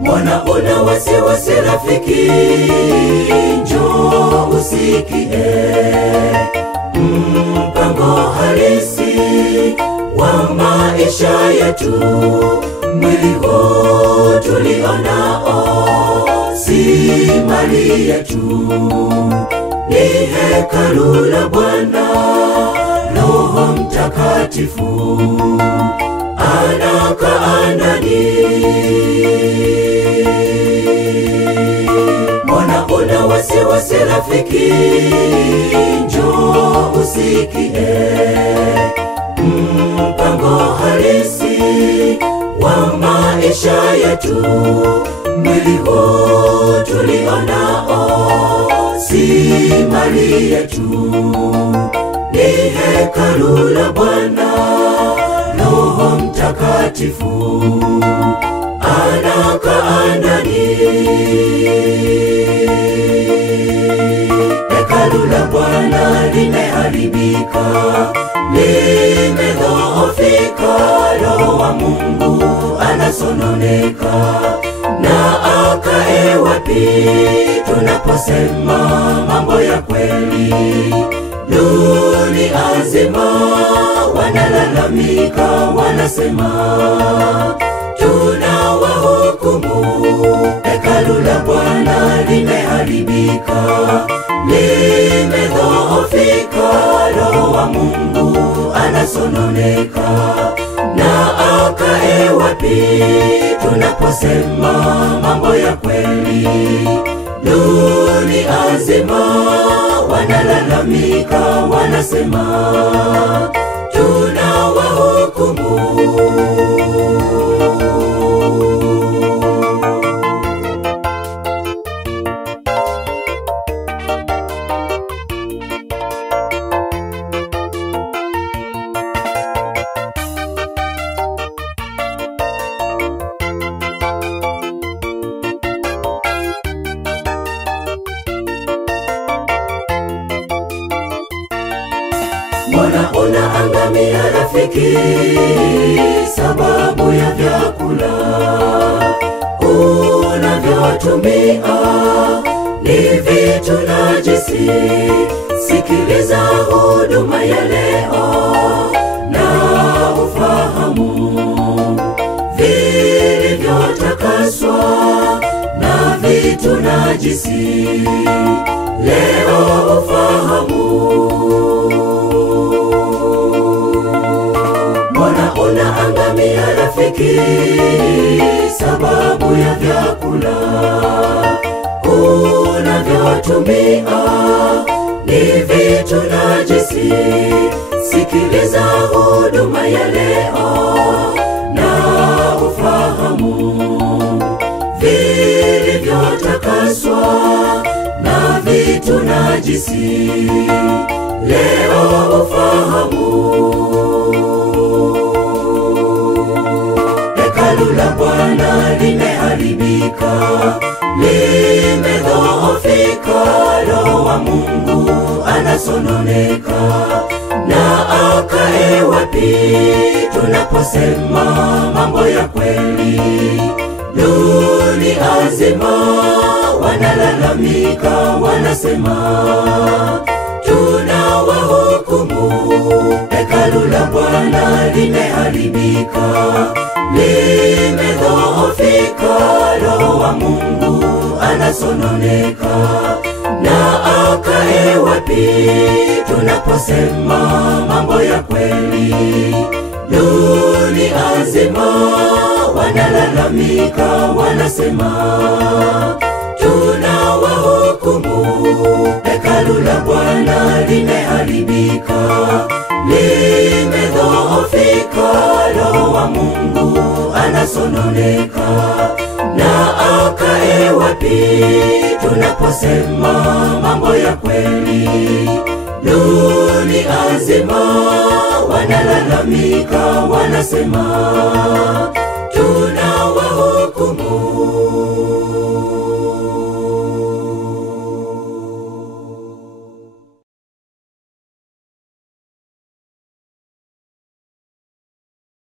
Mwana una wasiwasi rafiki, njoo usikie mpango halisi wa maisha yetu. Mwili huu tulionao si mali yetu, ni hekalu la Bwana. Roho Mtakatifu anakaa ndani. Mwana una wasiwasi rafiki, njoo usikie mpango halisi wa maisha yetu. Mwili huu tulionao si mali yetu, ni hekalu la Bwana. Roho Mtakatifu anakaa ndani. Hekalu la Bwana limeharibika, limedhoofika. Roho wa Mungu anasononeka. Na akae wapi tunaposema mambo ya kweli? Dunia nzima wanalalamika, wanasema tunawahukumu. Hekalu la Bwana limeharibika, limedhoofika. Roho wa Mungu anasononeka. Na akae wapi tunaposema mambo ya kweli? Dunia nzima wanalalamika, wanasema tunawahukumu. Mwana unaangamia rafiki, sababu ya vyakula unavyotumia ni vitu najisi. Sikiliza huduma ya leo na ufahamu vilivyotakaswa na vitu najisi. Leo ufahamu. Mwana unaangamia rafiki, sababu ya vyakula unavyotumia ni vitu najisi. Sikiliza huduma ya leo na ufahamu vilivyotakaswa na vitu najisi. Leo ufahamu. Hekalu la Bwana limeharibika, limedhoofika. Roho wa Mungu anasononeka. Na akae wapi tunaposema mambo ya kweli? Dunia nzima wanalalamika, wanasema tunawahukumu. Hekalu la Bwana limeharibika, limedhoofika. Roho wa Mungu anasononeka. Na akae wapi tunaposema mambo ya kweli? Dunia nzima wanalalamika, wanasema tunawahukumu. Hekalu la Bwana limeharibika, limedhoofika. Roho wa Mungu anasononeka. Na akae tuende wapi tunaposema mambo ya kweli? Dunia nzima wanalalamika, wanasema